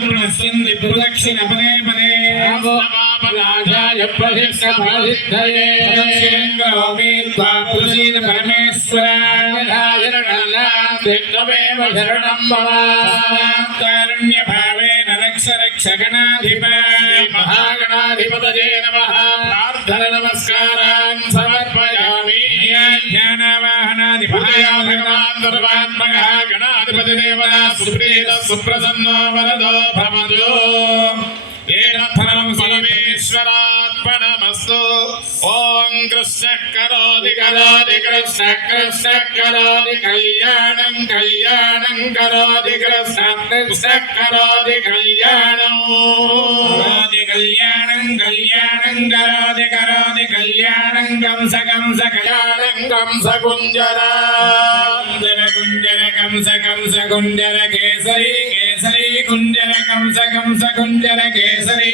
प्रणश्यन्ति प्रदक्षिण पदे पदे राजाय प्रतिष्ठे करोमि त्वा प्रसीद परमेश्वराय शरणं मम कारुण्यभावेन रक्ष रक्षगणाधिप महागणाधिपतये नमः प्रार्थना नमस्कारान् समर्पयामि ज्ञानावाहनाधिपतयाभगवान्तर्वात्मकः गणाधिपतिदेवता सुप्रीतः सुप्रसन्नो वरदो भवतु येन फलं परमेश्वरात्मनमस्तु ॐ कृष्णः करोति करोति कृष्णः कृष्णः करोति कल्याणं कल्याणं करोति कृष्णः कृष्णः करोति कल्याणं कल्याणं कल्याणं करोति करोति कल्याणं कंस कंस कल्याणं कंसकुञ्जरा कुञ्जर कंस कंस कुञ्जर केसरी केसरी कुञ्जर कंस कंस कुञ्जर केसरी